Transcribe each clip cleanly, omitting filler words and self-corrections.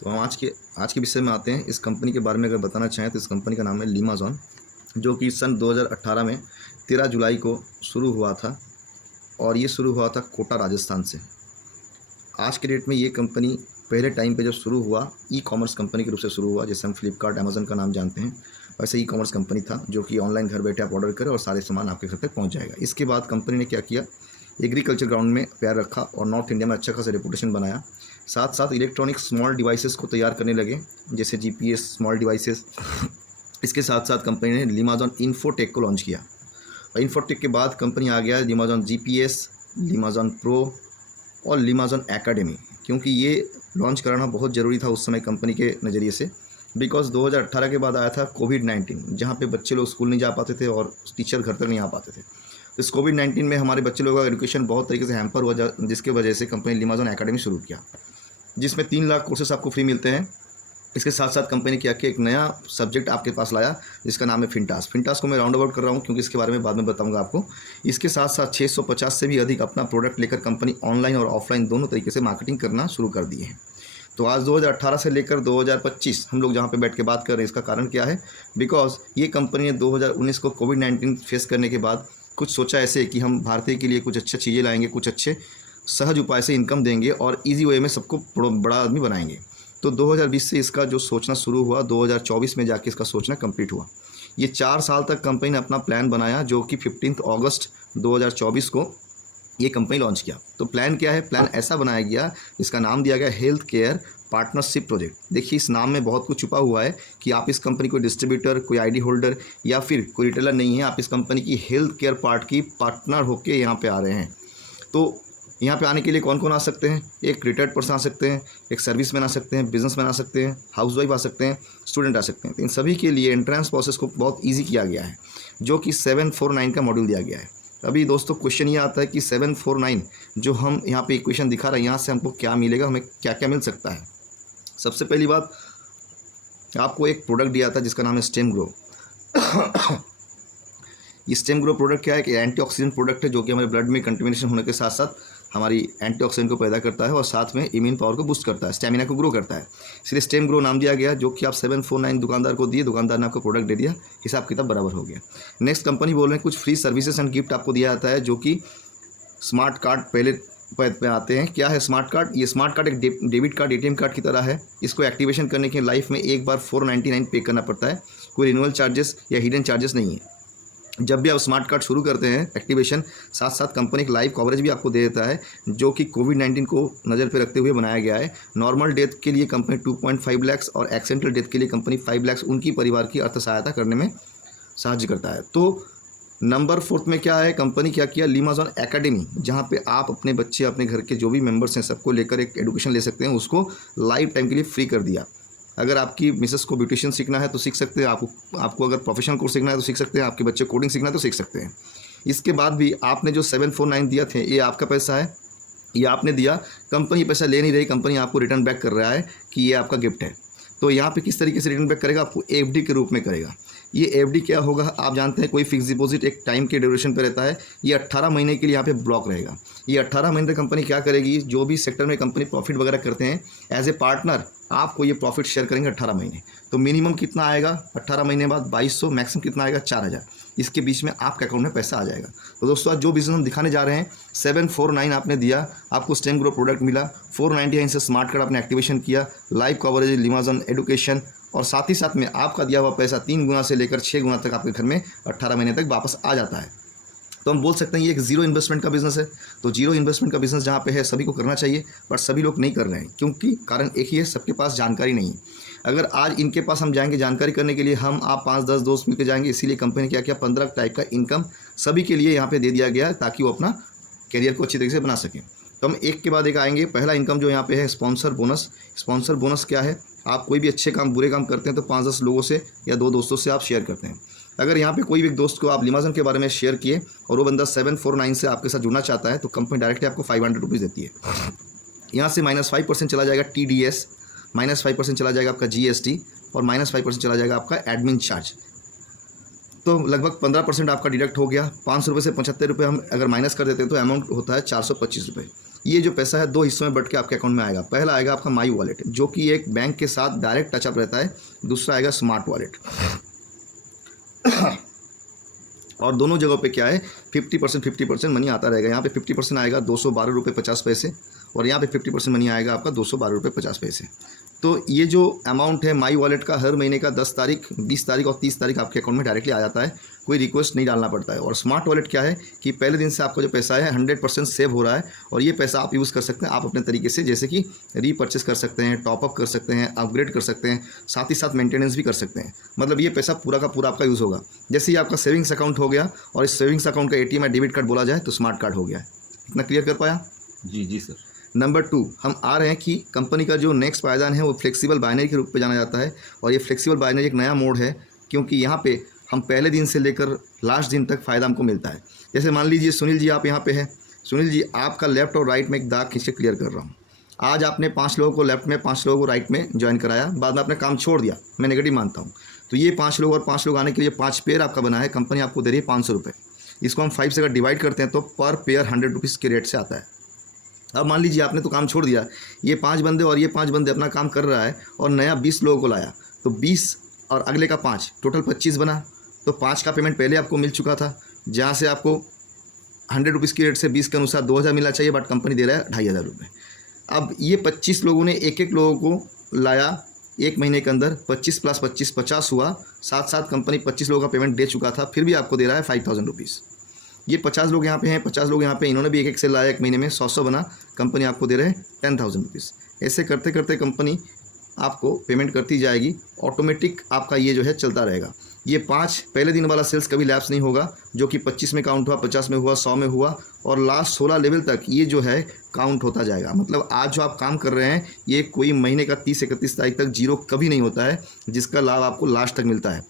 तो हम आज के विषय में आते हैं। इस कंपनी के बारे में अगर बताना चाहें तो इस कंपनी का नाम है लिमाज़ॉन, जो कि सन 2018 में 13 जुलाई को शुरू हुआ था और ये शुरू हुआ था कोटा, राजस्थान से। आज के डेट में ये कंपनी पहले टाइम पे जब शुरू हुआ, ई-कॉमर्स कंपनी के रूप से शुरू हुआ, जैसे हम फ्लिपकार्ट, अमेज़न का नाम जानते हैं, वैसे ई-कॉमर्स कंपनी था जो कि ऑनलाइन घर बैठे आप ऑर्डर करें और सारे सामान आपके घर तक पहुँच जाएगा। इसके बाद कंपनी ने क्या किया, एग्रीकल्चर ग्राउंड में पैर रखा और नॉर्थ इंडिया में अच्छा खासा रेपुटेशन बनाया। साथ साथ इलेक्ट्रॉनिक स्मॉल डिवाइसेस को तैयार करने लगे, जैसे जीपीएस स्मॉल डिवाइसेस। इसके साथ साथ कंपनी ने लिमाज़ॉन इन्फोटेक को लॉन्च किया और इन्फोटेक के बाद कंपनी आ गया लिमाज़ॉन जीपीएस, लिमाज़ॉन प्रो और लिमाज़ॉन एकेडमी, क्योंकि ये लॉन्च कराना बहुत ज़रूरी था उस समय कंपनी के नज़रिए से। बिकॉज 2018 के बाद आया था कोविड-19, जहाँ पे बच्चे लोग स्कूल नहीं जा पाते थे और टीचर घर तक नहीं आ पाते थे। तो इस कोविड-19 में हमारे बच्चे लोगों का एजुकेशन बहुत तरीके से हैम्पर हुआ, जिसके वजह से कंपनी लिमाज़ॉन एकेडमी शुरू किया, जिसमें 3 लाख कोर्सेस आपको फ्री मिलते हैं। इसके साथ साथ कंपनी क्या कि एक नया सब्जेक्ट आपके पास लाया, जिसका नाम है फिनटास। फिनटास को मैं राउंड अबाउट कर रहा हूँ क्योंकि इसके बारे में बाद में बताऊंगा आपको। इसके साथ साथ 650 से भी अधिक अपना प्रोडक्ट लेकर कंपनी ऑनलाइन और ऑफलाइन दोनों तरीके से मार्केटिंग करना शुरू कर दिए हैं। तो आज 2018 से लेकर 2025 हम लोग जहाँ पे बैठ के बात कर रहे हैं, इसका कारण क्या है? बिकॉज ये कंपनी ने 2019 को कोविड-19 फेस करने के बाद कुछ सोचा ऐसे कि हम भारतीय के लिए कुछ अच्छी चीज़ें लाएंगे, कुछ अच्छे सहज उपाय से इनकम देंगे और ईजी वे में सबको बड़ा आदमी बनाएंगे। तो 2020 से इसका जो सोचना शुरू हुआ, 2024 में जाके इसका सोचना कंप्लीट हुआ। ये 4 साल तक कंपनी ने अपना प्लान बनाया, जो कि 15 अगस्त 2024 को ये कंपनी लॉन्च किया। तो प्लान क्या है? प्लान ऐसा बनाया गया, इसका नाम दिया गया हेल्थ केयर पार्टनरशिप प्रोजेक्ट। देखिए, इस नाम में बहुत कुछ छुपा हुआ है कि आप इस कंपनी कोई डिस्ट्रीब्यूटर, कोई आईडी होल्डर या फिर कोई रिटेलर नहीं है। आप इस कंपनी की हेल्थ केयर पार्ट की पार्टनर होकर यहाँ पे आ रहे हैं। तो यहाँ पे आने के लिए कौन कौन आ सकते हैं? एक रिटायर्ड पर्सन आ सकते हैं, एक सर्विसमैन आ सकते हैं, बिजनेसमैन आ सकते हैं, हाउसवाइफ आ सकते हैं, स्टूडेंट आ सकते हैं। तो इन सभी के लिए एंट्रेंस प्रोसेस को बहुत ईजी किया गया है, जो कि 749 का मॉड्यूल दिया गया है। अभी दोस्तों क्वेश्चन ये आता है कि 749 जो हम यहाँ पे इक्वेशन दिखा रहे हैं, यहाँ से हमको क्या मिलेगा, हमें क्या क्या मिल सकता है? सबसे पहली बात, आपको एक प्रोडक्ट दिया था जिसका नाम है स्टेम ग्रो। ये स्टेम ग्रो प्रोडक्ट क्या है कि एंटीऑक्सीडेंट प्रोडक्ट है, जो कि हमारे ब्लड में कंटेमिनेशन होने के साथ साथ हमारी एंटीऑक्सीडेंट को पैदा करता है और साथ में इम्यून पावर को बूस्ट करता है, स्टेमिना को ग्रो करता है। इसलिए स्टेम ग्रो नाम दिया गया, जो कि आप 749 दुकानदार को दिए, दुकानदार ने आपको प्रोडक्ट दे दिया, हिसाब किताब बराबर हो गया। नेक्स्ट कंपनी बोल रहे हैं कुछ फ्री सर्विसेज एंड गिफ्ट आपको दिया जाता है, जो कि स्मार्ट कार्ड पहले पे आते हैं। क्या है स्मार्ट कार्ड? ये स्मार्ट कार्ड एक डेबिट कार्ड, एटीएम कार्ड की तरह है। इसको एक्टिवेशन करने के लाइफ में एक बार 499 पे करना पड़ता है। कोई रिन्यूअल चार्जेस या हिडन चार्जेस नहीं है। जब भी आप स्मार्ट कार्ड शुरू करते हैं एक्टिवेशन, साथ साथ कंपनी एक लाइव कवरेज भी आपको दे देता है, जो कि कोविड-19 को नज़र पे रखते हुए बनाया गया है। नॉर्मल डेथ के लिए कंपनी 2.5 लाख और एक्सीडेंटल डेथ के लिए कंपनी 5 लाख उनकी परिवार की अर्थ सहायता करने में साहाय्य करता है। तो नंबर 4 में क्या है, कंपनी क्या किया, लिमाज़ॉन एकेडमी, जहाँ पे आप अपने बच्चे, अपने घर के जो भी मेंबर्स हैं, सबको लेकर एक एजुकेशन ले सकते हैं, उसको लाइफ टाइम के लिए फ्री कर दिया। अगर आपकी मिसेस को ब्यूटिशियन सीखना है तो सीख सकते हैं, आपको अगर प्रोफेशनल कोर्स सीखना है तो सीख सकते हैं, आपके बच्चे कोडिंग सीखना है तो सीख सकते हैं। इसके बाद भी आपने जो 749 दिया थे, ये आपका पैसा है, ये आपने दिया, कंपनी पैसा ले नहीं रही, कंपनी आपको रिटर्न बैक कर रहा है कि ये आपका गिफ्ट है। तो यहाँ पे किस तरीके से रिटर्न बैक करेगा? आपको एफडी के रूप में करेगा। ये एफडी क्या होगा? आप जानते हैं कोई फिक्स डिपॉजिट एक टाइम के ड्यूरेशन पे रहता है। ये 18 महीने के लिए यहाँ पे ब्लॉक रहेगा। ये 18 महीने तक कंपनी क्या करेगी, जो भी सेक्टर में कंपनी प्रॉफिट वगैरह करते हैं, एज ए पार्टनर आपको ये प्रॉफिट शेयर करेंगे 18 महीने। तो मिनिमम कितना आएगा 18 महीने बाद? 2200। मैक्सिमम कितना आएगा? 4000। इसके बीच में आपके अकाउंट में पैसा आ जाएगा। तो दोस्तों आज जो बिजनेस हम दिखाने जा रहे हैं, 749 आपने दिया, आपको स्टेम ग्रो प्रोडक्ट मिला, 499 से स्मार्ट कार्ड आपने एक्टिवेशन किया, लाइव कवरेज, लिमाज़ॉन एजुकेशन, और साथ ही साथ में आपका दिया हुआ पैसा 3 गुना से लेकर 6 गुना तक आपके घर में 18 महीने तक वापस आ जाता है। तो हम बोल सकते हैं ये एक जीरो इन्वेस्टमेंट का बिजनेस है। तो जीरो इन्वेस्टमेंट का बिजनेस जहाँ पे है, सभी को करना चाहिए, बट सभी लोग नहीं कर रहे हैं, क्योंकि कारण एक ही है, सबके पास जानकारी नहीं है। अगर आज इनके पास हम जाएंगे जानकारी करने के लिए, हम आप 5-10 दोस्त मिलकर जाएंगे, इसीलिए कंपनी ने क्या किया, 15 टाइप का इनकम सभी के लिए यहाँ पे दे दिया गया, ताकि वो अपना करियर को अच्छी तरीके से बना सकें। तो हम एक के बाद एक आएंगे। पहला इनकम जो यहाँ पे है, स्पॉन्सर बोनस। स्पॉन्सर बोनस क्या है? आप कोई भी अच्छे काम, बुरे काम करते हैं तो 5-10 लोगों से या 2 दोस्तों से आप शेयर करते हैं। अगर यहाँ पे कोई भी दोस्त को आप लिमाज़ॉन के बारे में शेयर किए और वो बंदा 749 से आपके साथ जुड़ना चाहता है, तो कंपनी डायरेक्टली आपको 500 रुपीज़ देती है। यहाँ से -5% चला जाएगा TDS, -5% चला जाएगा आपका GST और -5% चला जाएगा आपका एडमिन चार्ज। तो लगभग 15% आपका डिडक्ट हो गया। 500 रुपये से 75 रुपये हम अगर माइनस कर देते हैं तो अमाउंट होता है 425 रुपये। ये जो पैसा है दो हिस्सों में बट के आपके अकाउंट में आएगा। पहला आएगा आपका माई वॉलेट, जो कि एक बैंक के साथ डायरेक्ट टचअप रहता है। दूसरा आएगा स्मार्ट वॉलेट। और दोनों जगहों पे क्या है, 50% मनी आता रहेगा। यहाँ पे 50% आएगा 212 रुपये 50 पैसे, और यहाँ पे 50% मनी आएगा आपका 212 रुपये 50 पैसे। तो ये जो अमाउंट है माई वॉलेट का, हर महीने का 10 तारीख, 20 तारीख और 30 तारीख आपके अकाउंट में डायरेक्टली आ जाता है, कोई रिक्वेस्ट नहीं डालना पड़ता है। और स्मार्ट वॉलेट क्या है कि पहले दिन से आपका जो पैसा है 100% सेव हो रहा है, और ये पैसा आप यूज़ कर सकते हैं आप अपने तरीके से, जैसे कि रीपर्चेस कर सकते हैं, टॉपअप कर सकते हैं, अपग्रेड कर सकते हैं, साथ ही साथ मेंटेनेंस भी कर सकते हैं। मतलब ये पैसा पूरा का पूरा आपका यूज़ होगा। जैसे ये आपका सेविंग्स अकाउंट हो गया, और इस सेविंग्स अकाउंट का ATM या डेबिट कार्ड बोला जाए तो स्मार्ट कार्ड हो गया है। इतना क्लियर कर पाया? जी सर। नंबर 2, हम आ रहे हैं कि कंपनी का जो नेक्स्ट पायदान है वो फ्लेक्सिबल बाइनरी के रूप में जाना जाता है। और ये फ्लेक्सिबल बाइनरी एक नया मोड है, क्योंकि यहाँ पे हम पहले दिन से लेकर लास्ट दिन तक फ़ायदा हमको मिलता है। जैसे मान लीजिए सुनील जी आप यहाँ पे हैं। सुनील जी, आपका लेफ्ट और राइट में एक दाग खींच के क्लियर कर रहा हूँ। आज आपने 5 लोगों को लेफ्ट में, 5 लोगों को राइट में ज्वाइन कराया, बाद में आपने काम छोड़ दिया, मैं नेगेटिव मानता हूँ। तो ये 5 लोग और 5 लोग आने के लिए 5 पेयर आपका बना है, कंपनी आपको दे रही है 500 रुपये। इसको हम 5 से अगर डिवाइड करते हैं तो पर पेयर 100 रुपीज़ के रेट से आता है। अब मान लीजिए आपने तो काम छोड़ दिया, ये 5 बंदे और ये 5 बंदे अपना काम कर रहा है, और नया 20 लोगों को लाया, तो 20 और अगले का 5, टोटल 25 बना। तो 5 का पेमेंट पहले आपको मिल चुका था, जहाँ से आपको 100 रुपीज़ की रेट से 20 के अनुसार 2000 मिलना चाहिए, बट कंपनी दे रहा है 2500 रुपये। अब ये 25 लोगों ने एक एक लोगों को लाया एक महीने के अंदर, 25 + 25 50 हुआ। साथ साथ कंपनी 25 लोगों का पेमेंट दे चुका था, फिर भी आपको दे रहा है 5000 रुपीज़। ये 50 लोग यहाँ पे हैं, 50 लोग यहाँ पे, इन्होंने भी एक एक से लाया, एक महीने में 100 बना, कंपनी आपको दे रहे हैं 10,000 रुपीज़। ऐसे करते करते कंपनी आपको पेमेंट करती जाएगी, ऑटोमेटिक आपका ये जो है चलता रहेगा। ये 5 पहले दिन वाला सेल्स कभी लैप्स नहीं होगा, जो कि 25 में काउंट हुआ, 50 में हुआ, 100 में हुआ, और लास्ट 16 लेवल तक ये जो है काउंट होता जाएगा। मतलब आज जो आप काम कर रहे हैं, ये कोई महीने का 30-31 तारीख तक जीरो कभी नहीं होता है, जिसका लाभ आपको लास्ट तक मिलता है।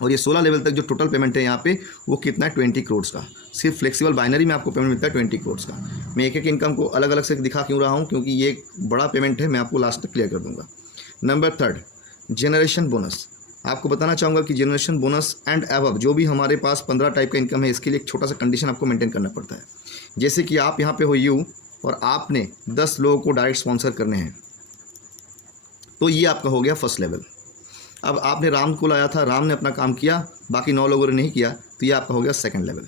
और ये 16 लेवल तक जो टोटल पेमेंट है यहाँ पे, वो कितना है 20 करोड़ का। सिर्फ फ्लेक्सिबल बाइनरी में आपको पेमेंट मिलता है 20 करोड़ का। मैं एक एक इनकम को अलग अलग से दिखा क्यों रहा हूँ, क्योंकि ये एक बड़ा पेमेंट है, मैं आपको लास्ट तक क्लियर कर दूँगा। Number 3, generation bonus. आपको बताना चाहूँगा कि जनरेशन बोनस एंड एबव जो भी हमारे पास 15 टाइप का इनकम है, इसके लिए एक छोटा सा कंडीशन आपको मेंटेन करना पड़ता है। जैसे कि आप यहाँ पे हो यू, और आपने 10 लोगों को डायरेक्ट स्पॉन्सर करने हैं, तो ये आपका हो गया फर्स्ट लेवल। अब आपने राम को लाया था, राम ने अपना काम किया, बाकी 9 लोगों ने नहीं किया, तो ये आपका हो गया सेकंड लेवल।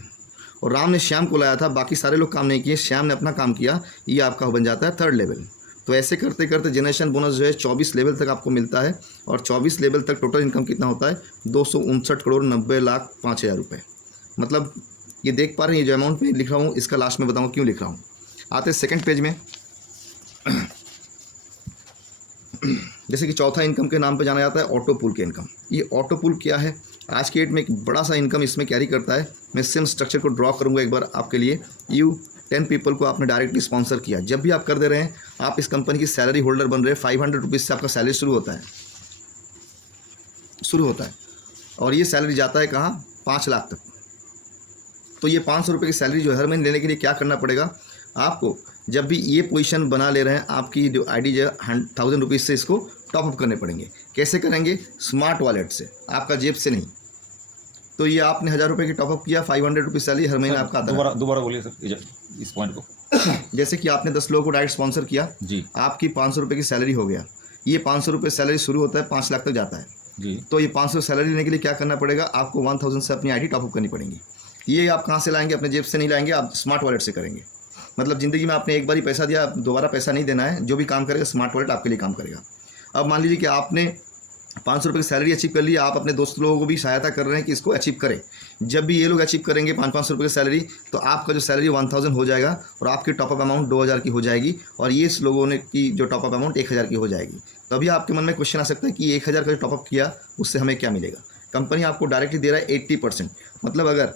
और राम ने श्याम को लाया था, बाकी सारे लोग काम नहीं किए, श्याम ने अपना काम किया, ये आपका बन जाता है थर्ड लेवल। तो ऐसे करते करते जनरेशन बोनस जो है 24 लेवल तक आपको मिलता है, और 24 लेवल तक टोटल इनकम कितना होता है 259,90,05,000 रुपये। मतलब ये देख पा रहे हैं, ये जो अमाउंट में लिख रहा हूँ इसका लास्ट में बताऊँ क्यों लिख रहा हूँ। आते सेकंड पेज में, जैसे कि चौथा इनकम के नाम पे जाना जाता है ऑटो पूल के इनकम। ये ऑटो पूल क्या है, आज के डेट में एक बड़ा सा इनकम इसमें कैरी करता है। मैं सेम स्ट्रक्चर को ड्रॉ करूँगा एक बार आपके लिए। 10 पीपल को आपने डायरेक्टली स्पॉन्सर किया, जब भी आप कर दे रहे हैं, आप इस कंपनी की सैलरी होल्डर बन रहे हैं। 500 रुपीज़ से आपका सैलरी शुरू होता है, और ये सैलरी जाता है कहाँ, 5 लाख तक। तो ये 500 रुपये की सैलरी जो हर महीने लेने के लिए क्या करना पड़ेगा आपको, जब भी ये पोजीशन बना ले रहे हैं, आपकी जो आईडी जो है 1000 रुपीज़ से इसको टॉपअप करने पड़ेंगे। कैसे करेंगे, स्मार्ट वॉलेट से, आपका जेब से नहीं। तो ये आपने 1000 रुपये की टॉपअप किया, 500 रुपीज़ सैलरी हर महीने आपका आता है। दोबारा बोलिए सर इस पॉइंट को। जैसे कि आपने 10 लोगों को डायरेक्ट स्पॉन्सर किया जी, आपकी 500 रुपये की सैलरी हो गया। ये 500 रुपये सैलरी शुरू होता है, 5 लाख तक जाता है जी। तो ये 500 सैलरी लेने के लिए क्या करना पड़ेगा, आपको 1000 से अपनी आईडी टॉपअप करनी पड़ेगी। ये आप कहाँ से लाएंगे, अपने जेब से नहीं लाएंगे, आप स्मार्ट वॉलेट से करेंगे। मतलब ज़िंदगी में आपने एक बार ही पैसा दिया, दोबारा पैसा नहीं देना है। जो भी काम करेगा स्मार्ट वॉलेट आपके लिए काम करेगा। अब मान लीजिए कि आपने 500 रुपये की सैलरी अचीव कर ली, आप अपने दोस्त लोगों को भी सहायता कर रहे हैं कि इसको अचीव करें। जब भी ये लोग अचीव करेंगे 500 रुपये की सैलरी, तो आपका जो सैलरी 1000 हो जाएगा, और आपकी टॉपअप अमाउंट 2000 की हो जाएगी, और ये लोगों ने की जो टॉपअप अमाउंट 1000 की हो जाएगी। तभी आपके मन में क्वेश्चन आ सकता है कि 1000 का जो टॉपअप किया उससे हमें क्या मिलेगा। कंपनी आपको डायरेक्टली दे रहा है 80%। मतलब अगर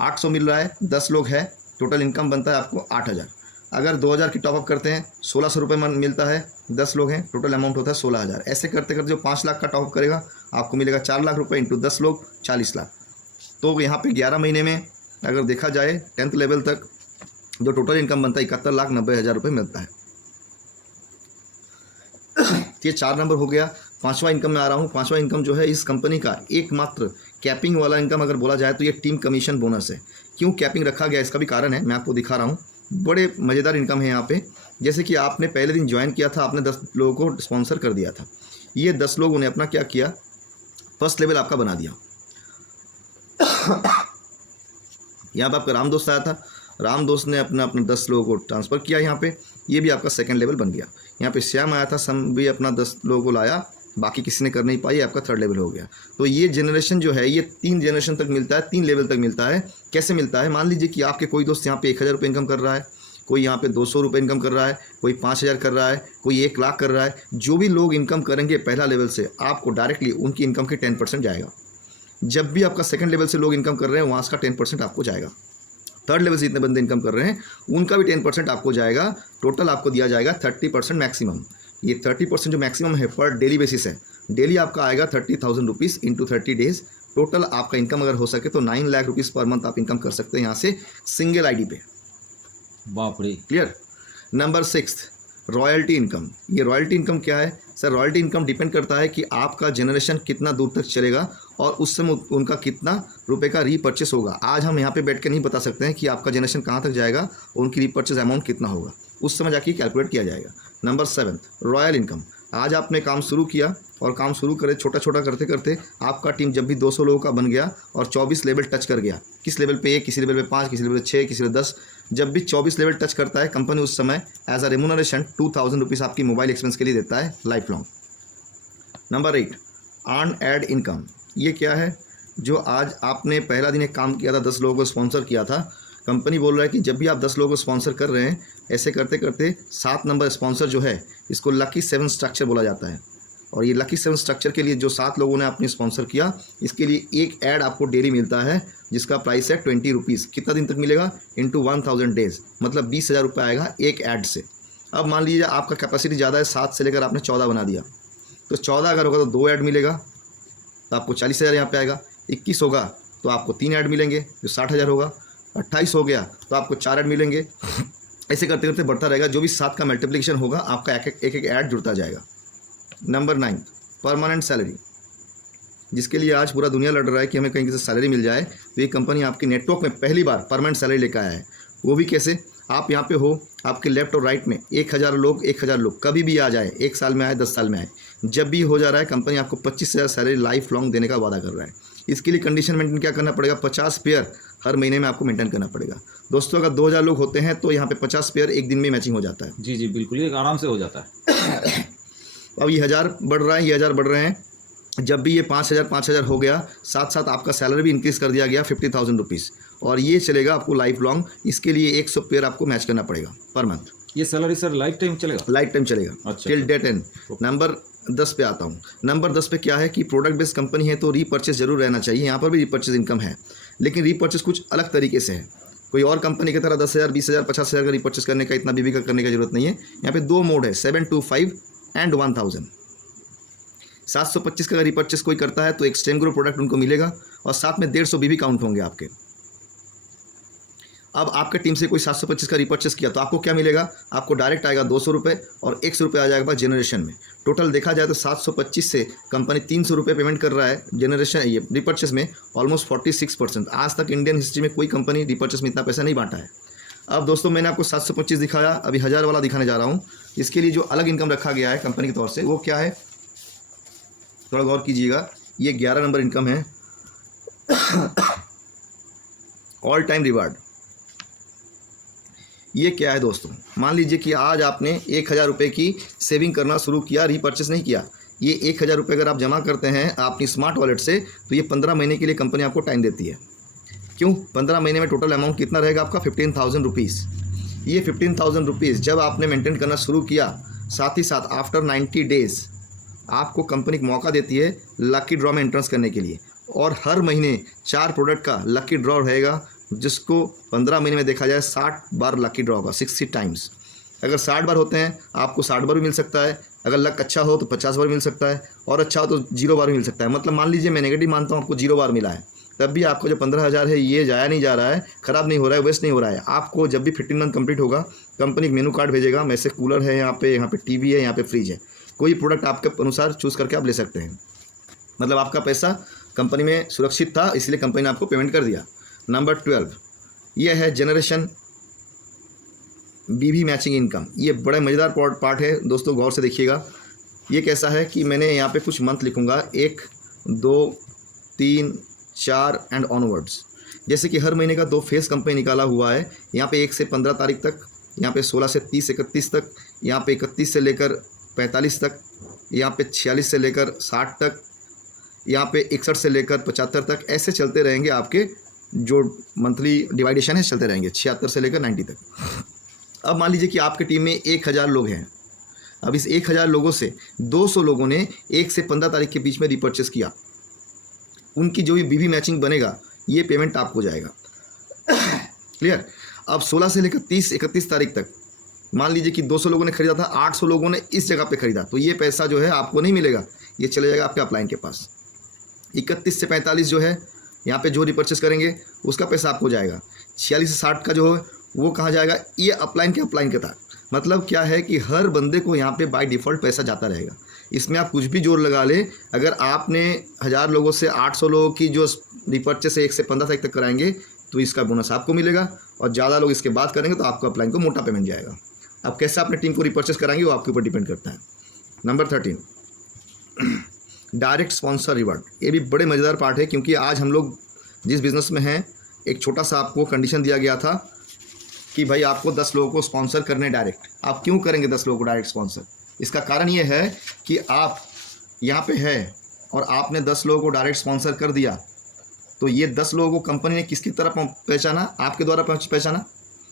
800 मिल रहा है, 10 लोग है, टोटल इनकम बनता है आपको 8000। अगर 2000 की टॉपअप करते हैं, 1600 रुपये मिलता है, 10 लोग हैं, टोटल अमाउंट होता है 16000। ऐसे करते करते जो 5 लाख का टॉपअप करेगा, आपको मिलेगा 4 लाख रुपये इंटू 10 लोग 40 लाख। तो यहाँ पे 11 महीने में अगर देखा जाए 10th लेवल तक जो टोटल इनकम बनता है 71,90,000 रुपये मिलता है। ये 4 नंबर हो गया। 5वां इनकम में आ रहा हूँ। 5वां इनकम जो है इस कंपनी का एकमात्र कैपिंग वाला इनकम अगर बोला जाए तो ये टीम कमीशन बोनस है। क्यों कैपिंग रखा गया, इसका भी कारण है, मैं आपको दिखा रहा हूँ। बड़े मज़ेदार इनकम है यहाँ पे। जैसे कि आपने पहले दिन ज्वाइन किया था, आपने 10 लोगों को स्पॉन्सर कर दिया था। ये 10 लोगों ने अपना क्या किया, फर्स्ट लेवल आपका बना दिया। यहाँ पर आपका राम दोस्त आया था, राम दोस्त ने अपना 10 लोगों को ट्रांसफ़र किया यहाँ पे, ये भी आपका सेकंड लेवल बन गया। यहाँ पे श्याम आया था, सम भी अपना 10 लोगों को लाया, बाकी किसी ने कर नहीं पाई, आपका थर्ड लेवल हो गया। तो ये जनरेशन जो है ये 3 जनरेशन तक मिलता है, 3 लेवल तक मिलता है। कैसे मिलता है, मान लीजिए कि आपके कोई दोस्त यहाँ पे 1000 रुपये इनकम कर रहा है, कोई यहाँ पे 200 रुपये इनकम कर रहा है, कोई 5000 कर रहा है, कोई 1 लाख कर रहा है। जो भी लोग इनकम करेंगे पहला लेवल से, आपको डायरेक्टली उनकी इनकम के 10% जाएगा। जब भी आपका सेकंड लेवल से लोग इनकम कर रहे हैं वहाँ का 10% आपको जाएगा। थर्ड लेवल से इतने बंदे इनकम कर रहे हैं उनका भी 10% आपको जाएगा। टोटल आपको दिया जाएगा 30% मैक्सिमम। ये 30% जो मैक्सिमम है पर डेली बेसिस है, डेली आपका आएगा 30,000 रुपीज़ इंटू 30 डेज़। टोटल आपका इनकम अगर हो सके तो 9 लाख रुपीज़ पर मंथ आप इनकम कर सकते हैं यहाँ से सिंगल आईडी पे। बाप रे। क्लियर। Number 6 royalty income. ये रॉयल्टी इनकम क्या है सर? रॉयल्टी इनकम डिपेंड करता है कि आपका जनरेशन कितना दूर तक चलेगा और उस समय उनका कितना रुपए का रीपर्चेस होगा। आज हम यहाँ पे बैठ के नहीं बता सकते हैं कि आपका जनरेशन कहाँ तक जाएगा और उनकी रीपर्चेस अमाउंट कितना होगा, उस समय जाके कैलकुलेट किया जाएगा। Number 7 royal income. आज आपने काम शुरू किया और काम शुरू करे छोटा छोटा करते करते आपका टीम जब भी 200 लोगों का बन गया और 24 लेवल टच कर गया, किस लेवल पे 1, किसी लेवल पे 5, किसी लेवल पे 6, किसी लेवल 10, जब भी 24 लेवल टच करता है कंपनी उस समय एज अ रेमुनरेशन 2000 रुपीज़ आपकी मोबाइल एक्सपेंस के लिए देता है life long. Number 8 earned income. ये क्या है? जो आज आपने पहला दिन एक काम किया था, 10 लोगों को स्पॉन्सर किया था, कंपनी बोल रहा है कि जब भी आप 10 लोगों को स्पॉन्सर कर रहे हैं, ऐसे करते करते 7 नंबर स्पॉन्सर जो है इसको लकी 7 स्ट्रक्चर बोला जाता है। और ये लकी 7 स्ट्रक्चर के लिए जो 7 लोगों ने अपनी स्पॉन्सर किया, इसके लिए एक ऐड आपको डेली मिलता है जिसका प्राइस है 20 रुपीज़। कितना दिन तक मिलेगा? इंटू 1000 डेज़, मतलब 20,000 रुपये आएगा एक ऐड से। अब मान लीजिए आपका कैपेसिटी ज़्यादा है, 7 से लेकर आपने 14 बना दिया, तो 14 अगर होगा तो 2 ऐड मिलेगा तो आपको 40,000 यहाँ पे आएगा। 21 होगा तो आपको 3 ऐड मिलेंगे जो 60,000 होगा। 28 हो गया तो आपको 4 ऐड मिलेंगे। ऐसे करते करते बढ़ता रहेगा। जो भी 7 का मल्टीप्लिकेशन होगा आपका एक एक ऐड जुड़ता जाएगा। नंबर 9 परमानेंट सैलरी, जिसके लिए आज पूरा दुनिया लड़ रहा है कि हमें कहीं से सैलरी मिल जाए, तो ये कंपनी आपके नेटवर्क में पहली बार परमानेंट सैलरी लेकर आया है। वो भी कैसे? आप यहाँ पे हो, आपके लेफ्ट और राइट में 1000 लोग कभी भी आ जाए, 1 साल में आए 10 साल में आए, जब भी हो जा रहा है कंपनी आपको 25,000 सैलरी लाइफ लॉन्ग देने का वादा कर रहा है। इसके लिए कंडीशन मेंटेन क्या करना पड़ेगा? 50 पेयर हर महीने में आपको मेंटेन करना पड़ेगा। दोस्तों अगर 2000 लोग होते हैं तो यहाँ पे 50 पेयर एक दिन में मैचिंग हो जाता है। जी जी बिल्कुल, ये आराम से हो जाता है। अब ये 1000 बढ़ रहा है, ये 1000 बढ़ रहे हैं। जब भी ये 5000 हो गया, साथ साथ आपका सैलरी भी इंक्रीज़ कर दिया गया 50,000 रुपीज़, और ये चलेगा आपको लाइफ लॉन्ग। इसके लिए 100 पेयर आपको मैच करना पड़ेगा पर मंथ। ये सैलरी सर लाइफ टाइम चलेगा? लाइफ टाइम चलेगा, अच्छा, टिल डेट एंड। नंबर 10 पे आता हूँ। नंबर 10 पे क्या है कि प्रोडक्ट बेस्ड कंपनी है तो रीपर्चेस जरूर रहना चाहिए। यहाँ पर भी रीपर्चेस इनकम है, लेकिन रीपर्चेस कुछ अलग तरीके से है। कोई और कंपनी की तरह 10,000, 20,000, 50,000 का रीपर्चेस करने का, इतना बीबी का करने की जरूरत नहीं है। यहाँ पे 2 मोड है, 725 एंड 1000। 725 का अगर रीपर्चेस कोई करता है तो एक स्टेम ग्रो प्रोडक्ट उनको मिलेगा और साथ में 150 बीबी काउंट होंगे आपके। अब आपके टीम से कोई 725 का रीपर्चेस किया तो आपको क्या मिलेगा? आपको डायरेक्ट आएगा 200 रुपये और 100 रुपये आ जाएगा जनरेशन में। टोटल देखा जाए तो 725 से कंपनी 300 रुपये पेमेंट कर रहा है जनरेशन, ये रिपर्चेस में ऑलमोस्ट 46%। आज तक इंडियन हिस्ट्री में कोई कंपनी रिपर्चेस में इतना पैसा नहीं बांटा है। अब दोस्तों मैंने आपको 725 दिखाया, अभी 1000 वाला दिखाने जा रहा हूँ। इसके लिए जो अलग इनकम रखा गया है कंपनी की तौर से वो क्या है, थोड़ा गौर कीजिएगा। ये 11 नंबर इनकम है, ऑल टाइम रिवार्ड। ये क्या है दोस्तों? मान लीजिए कि आज आपने 1000 रुपये की सेविंग करना शुरू किया, रीपर्चेस नहीं किया। ये 1000 रुपये अगर आप जमा करते हैं अपनी स्मार्ट वॉलेट से तो ये 15 महीने के लिए कंपनी आपको टाइम देती है। क्यों? 15 महीने में टोटल अमाउंट कितना रहेगा आपका? 15,000 रुपीज़। ये 15,000 रुपीज़ जब आपने मेंटेन करना शुरू किया, साथ ही साथ आफ्टर 90 डेज़ आपको कंपनी को मौका देती है लकी ड्रॉ में एंट्रेंस करने के लिए, और हर महीने 4 प्रोडक्ट का लकी ड्रॉ रहेगा, जिसको 15 महीने में देखा जाए 60 बार लकी ड्रॉ होगा, 60 टाइम्स। अगर 60 बार होते हैं आपको 60 बार भी मिल सकता है, अगर लक अच्छा हो तो 50 बार मिल सकता है, और अच्छा हो तो 0 बार भी मिल सकता है। मतलब मान लीजिए मैं नेगेटिव मानता हूँ, आपको 0 बार मिला है, तब भी आपको जो 15,000 है ये जाया नहीं जा रहा है, ख़राब नहीं हो रहा है, वेस्ट नहीं हो रहा है। आपको जब भी 15 मंथ कंप्लीट होगा कंपनी एक मेनू कार्ड भेजेगा, में से कूलर है, यहाँ पे टीवी है, यहाँ पे फ्रिज है, कोई प्रोडक्ट आपके अनुसार चूज़ करके आप ले सकते हैं। मतलब आपका पैसा कंपनी में सुरक्षित था, इसलिए कंपनी ने आपको पेमेंट कर दिया। नंबर 12 ये है जनरेशन बीवी मैचिंग इनकम, ये बड़ा मज़ेदार पार्ट है दोस्तों, गौर से देखिएगा। ये कैसा है कि मैंने यहाँ पे कुछ मंथ लिखूँगा, 1, 2, 3, 4 एंड ऑनवर्ड्स। जैसे कि हर महीने का 2 फेस कंपनी निकाला हुआ है, यहाँ पे 1 से 15 तारीख तक, यहाँ पे 16 से 30 31 तक, यहाँ पे 31 से लेकर 45 तक, यहाँ पे 46 से लेकर 60 तक, यहाँ पे 61 से लेकर 75 तक। ऐसे चलते रहेंगे आपके जो मंथली डिवाइडेशन है, चलते रहेंगे 76 से लेकर 90 तक। अब मान लीजिए कि आपकी टीम में 1000 लोग हैं। अब इस 1000 लोगों से 200 लोगों ने 1 से 15 तारीख के बीच में रिपर्चेस किया, उनकी जो भी बीवी मैचिंग बनेगा ये पेमेंट आपको जाएगा। क्लियर। अब 16 से लेकर 30-31 तारीख तक मान लीजिए कि 200 लोगों ने खरीदा था, 800 लोगों ने इस जगह पे खरीदा, तो ये पैसा जो है आपको नहीं मिलेगा, ये चले जाएगा आपके अपलाइन के पास। 31 से 45 जो है यहाँ पे जो रिपर्चेस करेंगे उसका पैसा आपको जाएगा। 46 से 60 का जो है वो कहाँ जाएगा, ये अपलाइन के तहत। मतलब क्या है कि हर बंदे को यहाँ पे बाय डिफ़ॉल्ट पैसा जाता रहेगा। इसमें आप कुछ भी जोर लगा ले, अगर आपने 1000 लोगों से 800 लोगों की जो रिपर्चेस 1 से 15 तारीख तक कराएंगे तो इसका बोनस आपको मिलेगा, और ज़्यादा लोग इसके बाद करेंगे तो आपको अपलाइन को मोटा पेमेंट जाएगा। अब कैसे अपने टीम को रिपर्चेस कराएंगे वो आपके ऊपर डिपेंड करता है। Number 13, direct sponsor reward. ये भी बड़े मज़ेदार पार्ट है, क्योंकि आज हम लोग जिस बिज़नेस में हैं, एक छोटा सा आपको कंडीशन दिया गया था कि भाई आपको 10 लोगों को स्पॉन्सर करने डायरेक्ट। आप क्यों करेंगे 10 लोगों को डायरेक्ट स्पॉन्सर? इसका कारण ये है कि आप यहाँ पे है और आपने 10 लोगों को डायरेक्ट स्पॉन्सर कर दिया, तो ये 10 लोगों को कंपनी ने किसकी तरफ पहचाना? आपके द्वारा पहचाना।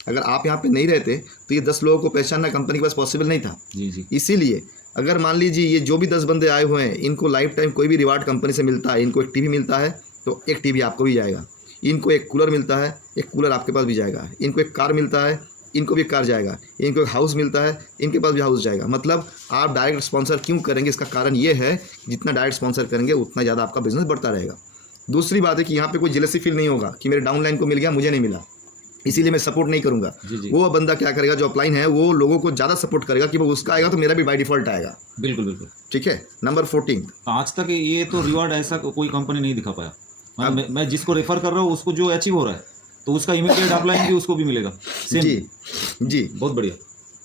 अगर आप यहाँ पे नहीं रहते तो ये 10 लोगों को पहचानना कंपनी के पास पॉसिबल नहीं था। जी। इसीलिए अगर मान लीजिए ये जो भी 10 बंदे आए हुए हैं, इनको लाइफ टाइम कोई भी रिवार्ड कंपनी से मिलता है, इनको एक टीवी मिलता है तो एक टीवी आपको भी जाएगा, इनको एक कूलर मिलता है, एक कूलर आपके पास भी जाएगा, इनको एक कार मिलता है, इनको भी कार जाएगा, इनको एक हाउस मिलता है, इनके पास भी हाउस जाएगा। मतलब आप डायरेक्ट स्पॉन्सर क्यों करेंगे? इसका कारण ये है, जितना डायरेक्ट स्पॉन्सर करेंगे उतना ज़्यादा आपका बिजनेस बढ़ता रहेगा। दूसरी बात है कि यहाँ पे कोई जेलसी फील नहीं होगा कि मेरे डाउनलाइन को मिल गया, मुझे नहीं मिला, इसीलिए मैं सपोर्ट नहीं करूँगा। वो बंदा क्या करेगा, जो अपलाइन है वो लोगों को ज़्यादा सपोर्ट करेगा कि वो उसका आएगा तो मेरा भी बाय डिफ़ॉल्ट आएगा। बिल्कुल। ठीक है। नंबर 14, आज तक ये तो रिवार्ड ऐसा कोई कंपनी नहीं दिखा पाया। मैं जिसको रेफर कर रहा हूँ उसको जो अचीव हो रहा है तो उसका इमीडिएट अपलाइन भी उसको भी मिलेगा। जी बहुत बढ़िया।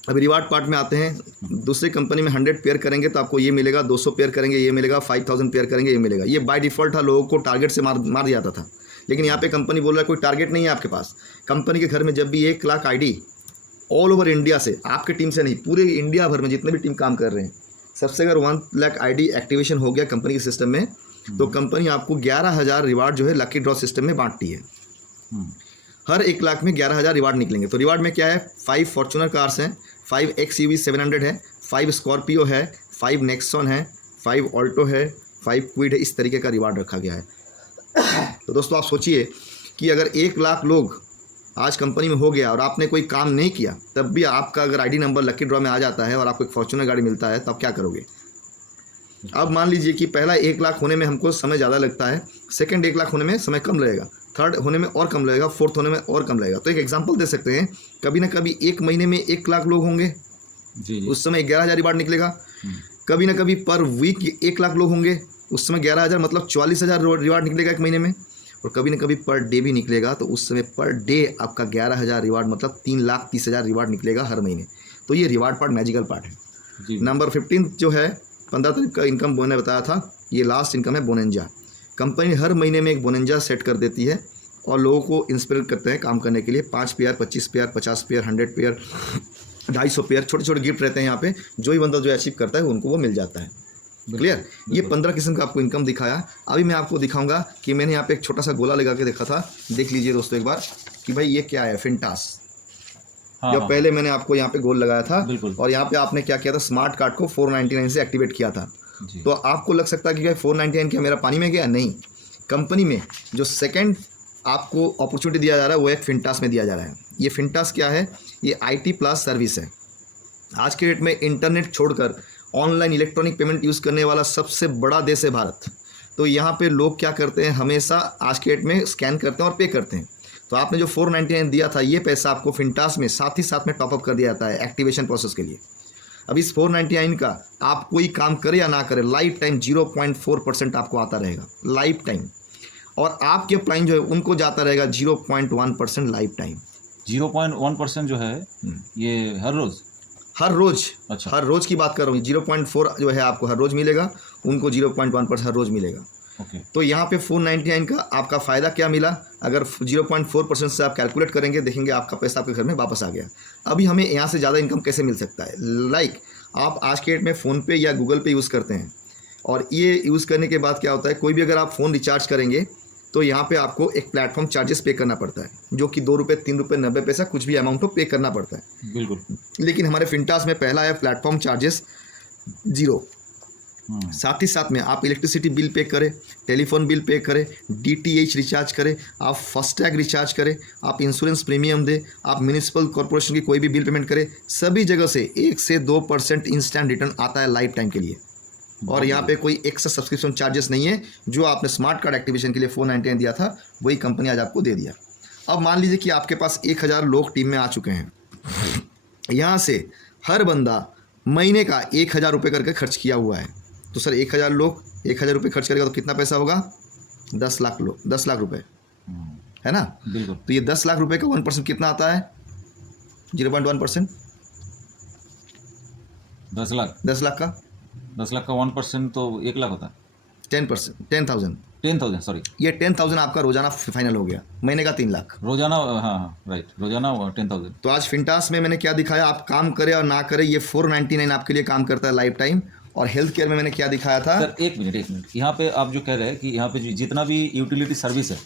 अभी रिवार्ड पार्ट में आते हैं। दूसरी कंपनी में 100 पेयर करेंगे तो आपको ये मिलेगा, 200 पेयर करेंगे ये मिलेगा, 5000 पेयर करेंगे ये मिलेगा। ये बाय डिफ़ॉल्ट था, लोगों को टारगेट से मार दिया जाता था। लेकिन यहाँ पे कंपनी बोल रहा है कोई टारगेट नहीं है आपके पास। कंपनी के घर में जब भी 1 lakh ID all over India से, आपके टीम से नहीं, पूरे इंडिया भर में जितने भी टीम काम कर रहे हैं, सबसे अगर 1 लाख आईडी एक्टिवेशन हो गया कंपनी के सिस्टम में, तो कंपनी आपको 11000 रिवार्ड जो है लकी ड्रॉ सिस्टम में बांटती है। हर 1 लाख में 11000 रिवार्ड निकलेंगे। तो रिवार्ड में क्या है, 5 फॉर्चूनर कार्स हैं, 5 XUV 700 है, 5 स्कॉर्पियो है, 5 नेक्सॉन है, 5 ऑल्टो है, 5 क्विड है। इस तरीके का रिवार्ड रखा गया है। तो दोस्तों आप सोचिए कि अगर 1 लाख लोग आज कंपनी में हो गया और आपने कोई काम नहीं किया, तब भी आपका अगर आईडी नंबर लकी ड्रॉ में आ जाता है और आपको एक फॉर्चूनर गाड़ी मिलता है, तब क्या करोगे? अब मान लीजिए कि पहला 1 लाख होने में हमको समय ज़्यादा लगता है, सेकंड 1 लाख होने में समय कम लगेगा, थर्ड होने में और कम लगेगा, फोर्थ होने में और कम लगेगा। तो एक एग्जांपल दे सकते हैं, कभी ना कभी 1 महीने में 1 लाख लोग होंगे, उस समय 11000 रिवार्ड निकलेगा। कभी ना कभी पर वीक 1 लाख लोग होंगे, उस समय 11000 मतलब 44000 रिवार्ड निकलेगा 1 महीने में। और कभी ना कभी पर डे भी निकलेगा, तो उस समय पर डे आपका 11000 रिवार्ड मतलब 3,30,000 रिवार्ड निकलेगा हर महीने। तो ये रिवार्ड पार्ट मैजिकल पार्ट है। नंबर 15 जो है 15 तारीख का इनकम मैंने बताया था, ये लास्ट इनकम है बोनेंजा। कंपनी हर महीने में एक बोनेंजा सेट कर देती है और लोगों को इंस्पायर करते हैं काम करने के लिए। 5 pair, 25 pair, 50 pair, 100 pair, 250 pair, छोटे छोटे गिफ्ट रहते हैं यहाँ पे। जो ही बंदा जो अचीव करता है उनको वो मिल जाता है। क्लियर। ये 15 किस्म का आपको इनकम दिखाया। अभी मैं आपको दिखाऊंगा कि मैंने यहाँ पे एक छोटा सा गोला लगा के देखा था, देख लीजिए दोस्तों एक बार कि भाई ये क्या है, फिंटास। जो पहले मैंने आपको यहाँ पे गोल लगाया था, और यहाँ पे आपने क्या किया था, स्मार्ट कार्ड को 499 से एक्टिवेट किया था। तो आपको लग सकता है कि 499 क्या मेरा पानी में गया? नहीं, कंपनी में जो सेकेंड आपको अपॉर्चुनिटी दिया जा रहा है वो एक फिंटास में दिया जा रहा है। ये फिंटास क्या है? ये IT प्लस सर्विस है। आज के डेट में इंटरनेट छोड़कर ऑनलाइन इलेक्ट्रॉनिक पेमेंट यूज़ करने वाला सबसे बड़ा देश है भारत। तो यहाँ पे लोग क्या करते हैं, हमेशा आज के डेट में स्कैन करते हैं और पे करते हैं। तो आपने जो 499 दिया था, ये पैसा आपको फिंटास में साथ ही साथ में टॉपअप कर दिया जाता है एक्टिवेशन प्रोसेस के लिए। अब इस 499 का आप कोई काम करे या ना करे, लाइफ टाइम 0.4% आपको आता रहेगा लाइफ टाइम। और आपके अपलाइन जो है उनको जाता रहेगा 0.1% लाइफ टाइम। 0.1% जो है ये हर रोज। हर रोज, अच्छा। हर रोज की बात कर रहा हूँ। 0.4 जो है आपको हर रोज मिलेगा, उनको 0.1% हर रोज मिलेगा। ओके। तो यहाँ पे 499 का आपका फ़ायदा क्या मिला? अगर 0.4% से आप कैलकुलेट करेंगे, देखेंगे आपका पैसा आपके घर में वापस आ गया। अभी हमें यहाँ से ज़्यादा इनकम कैसे मिल सकता है? लाइक आप आज के डेट में फ़ोनपे या गूगल पे यूज़ करते हैं, और ये यूज़ करने के बाद क्या होता है, कोई भी अगर आप फ़ोन रिचार्ज करेंगे तो यहाँ पे आपको एक प्लेटफॉर्म चार्जेस पे करना पड़ता है, जो कि 2 रुपये, 3 रुपये, 90 पैसा, कुछ भी अमाउंट हो पे करना पड़ता है। बिल्कुल। लेकिन हमारे फिंटास में पहला है प्लेटफॉर्म चार्जेस 0। साथ ही साथ में आप इलेक्ट्रिसिटी बिल पे करें, टेलीफोन बिल पे करें, DTH रिचार्ज करें, आप फास्टैग रिचार्ज करें, आप इंश्योरेंस प्रीमियम दें, आप म्यूनिसिपल कॉर्पोरेशन की कोई भी बिल पेमेंट करें, सभी जगह से 1 से 2% इंस्टेंट रिटर्न आता है लाइफ टाइम के लिए। और यहाँ पे कोई एक्स्ट्रा सब्सक्रिप्शन चार्जेस नहीं है। जो आपने स्मार्ट कार्ड एक्टिवेशन के लिए 499 दिया था, वही कंपनी आज आपको दे दिया। अब मान लीजिए कि आपके पास 1000 लोग टीम में आ चुके हैं। यहाँ से हर बंदा महीने का 1000 रुपये करके खर्च किया हुआ है। तो सर 1000 लोग 1000 रुपये खर्च करेगा तो कितना पैसा होगा? 10 लाख लोग, 10 लाख रुपए, है ना? बिल्कुल। तो ये 10 लाख रुपए का 1% कितना आता है? 0.1%। 10 लाख 10 लाख का 1% तो 1 लाख होता है। 10%, 10,000। 10,000 सॉरी। ये 10,000 आपका रोजाना फाइनल हो गया, महीने का 3 लाख। रोजाना, हाँ हाँ राइट, रोजाना 10,000। तो आज फिंटास में मैंने क्या दिखाया, आप काम करें और ना करें, ये 499 आपके लिए काम करता है लाइफ टाइम। और हेल्थ केयर में मैंने क्या दिखाया था? सर एक मिनट, यहाँ पे आप जो कह रहे हैं कि यहाँ पे जितना भी यूटिलिटी सर्विस है,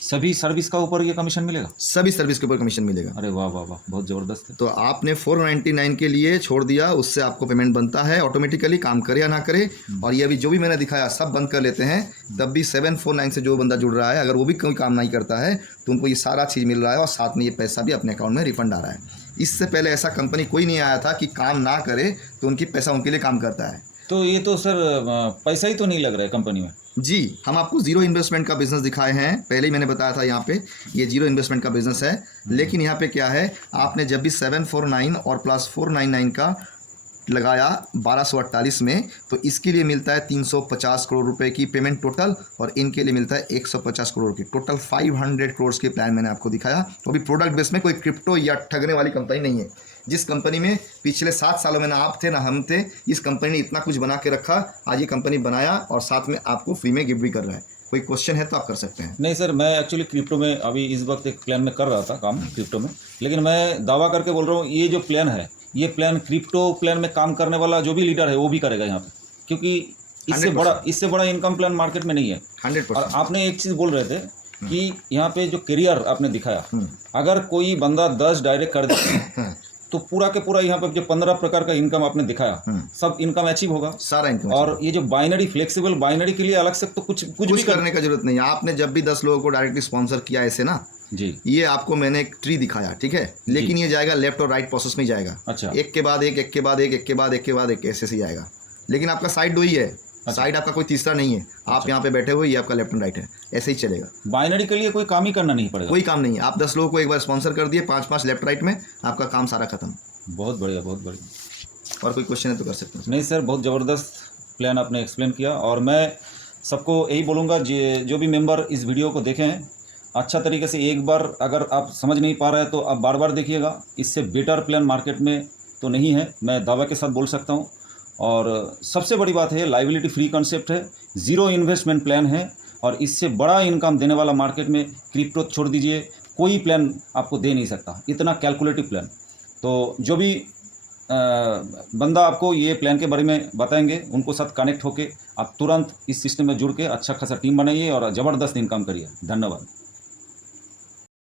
सभी सर्विस का ऊपर ये कमीशन मिलेगा? सभी सर्विस के ऊपर कमीशन मिलेगा। अरे वाह वाह वाह, बहुत ज़बरदस्त है। तो आपने 499 के लिए छोड़ दिया, उससे आपको पेमेंट बनता है ऑटोमेटिकली, काम करे या ना करे। और ये अभी जो भी मैंने दिखाया सब बंद कर लेते हैं, तब भी 749 से जो बंदा जुड़ रहा है, अगर वो भी कोई काम नहीं करता है तो उनको ये सारा चीज़ मिल रहा है, और साथ में ये पैसा भी अपने अकाउंट में रिफंड आ रहा है। इससे पहले ऐसा कंपनी कोई नहीं आया था कि काम ना करे तो उनकी पैसा उनके लिए काम करता है। तो ये तो सर पैसा ही तो नहीं लग रहा है कंपनी में। जी, हम आपको जीरो इन्वेस्टमेंट का बिजनेस दिखाए हैं, पहले ही मैंने बताया था यहाँ पे ये जीरो इन्वेस्टमेंट का बिजनेस है। लेकिन यहाँ पे क्या है, आपने जब भी 749 और प्लस 499 का लगाया 1248 में, तो इसके लिए मिलता है 350 करोड़ रुपए की पेमेंट टोटल, और इनके लिए मिलता है 150 करोड़ की। टोटल 500 करोड़ के प्लान मैंने आपको दिखाया। तो अभी प्रोडक्ट बेस में कोई क्रिप्टो या ठगने वाली कंपनी नहीं है। जिस कंपनी में पिछले 7 सालों में ना आप थे ना हम थे, इस कंपनी ने इतना कुछ बना के रखा, आज ये कंपनी बनाया और साथ में आपको फ्री में गिफ्ट भी कर रहा है। कोई क्वेश्चन है तो आप कर सकते हैं। नहीं सर, मैं एक्चुअली क्रिप्टो में अभी इस वक्त एक प्लान में कर रहा था काम क्रिप्टो में, लेकिन मैं दावा करके बोल रहा हूँ ये जो प्लान है, ये प्लान क्रिप्टो प्लान में काम करने वाला जो भी लीडर है वो भी करेगा यहाँ पे, क्योंकि इससे बड़ा इनकम प्लान मार्केट में नहीं है। 100%। और आपने एक चीज़ बोल रहे थे कि यहाँ पे जो करियर आपने दिखाया, अगर कोई बंदा 10 डायरेक्ट कर दे तो पूरा के पूरा यहाँ पे जो 15 प्रकार का इनकम आपने दिखाया, सब इनकम अचीव होगा, सारा इनकम। और ये जो बाइनरी फ्लेक्सिबल बाइनरी के लिए अलग से तो कुछ भी करने का जरूरत नहीं है। आपने जब भी 10 लोगों को डायरेक्टली स्पॉन्सर किया ऐसे ना जी, ये आपको मैंने एक ट्री दिखाया, ठीक है, लेकिन ये जाएगा लेफ्ट और राइट प्रोसेस में जाएगा। अच्छा, एक के बाद एक, एक के बाद एक, एक के बाद एक के बाद एक, ऐसे से जाएगा। लेकिन आपका साइड वही है, साइड आपका कोई तीसरा नहीं है। आप यहाँ पे बैठे हुए, ये आपका लेफ्ट एंड राइट है, ऐसे ही चलेगा। बाइनरी के लिए कोई काम ही करना नहीं पड़ेगा, कोई काम नहीं है। आप 10 लोगों को एक बार स्पॉन्सर कर दिए, 5-5 लेफ्ट राइट में, आपका काम सारा खत्म। बहुत बढ़िया, बहुत बढ़िया। और कोई क्वेश्चन है तो कर सकते हैं। नहीं सर, बहुत ज़बरदस्त प्लान आपने एक्सप्लेन किया, और मैं सबको यही बोलूँगा जो भी मेंबर इस वीडियो को देखें, अच्छा तरीके से एक बार अगर आप समझ नहीं पा रहे हैं तो आप बार बार देखिएगा। इससे बेटर प्लान मार्केट में तो नहीं है, मैं दावा के साथ बोल सकता हूँ। और सबसे बड़ी बात है, लाइबिलिटी फ्री कॉन्सेप्ट है, ज़ीरो इन्वेस्टमेंट प्लान है, और इससे बड़ा इनकम देने वाला मार्केट में क्रिप्टो छोड़ दीजिए, कोई प्लान आपको दे नहीं सकता, इतना कैलकुलेटिव प्लान। तो जो भी बंदा आपको ये प्लान के बारे में बताएंगे, उनको साथ कनेक्ट होके आप तुरंत इस सिस्टम में जुड़ के अच्छा खासा टीम बनाइए और ज़बरदस्त इनकम करिए। धन्यवाद।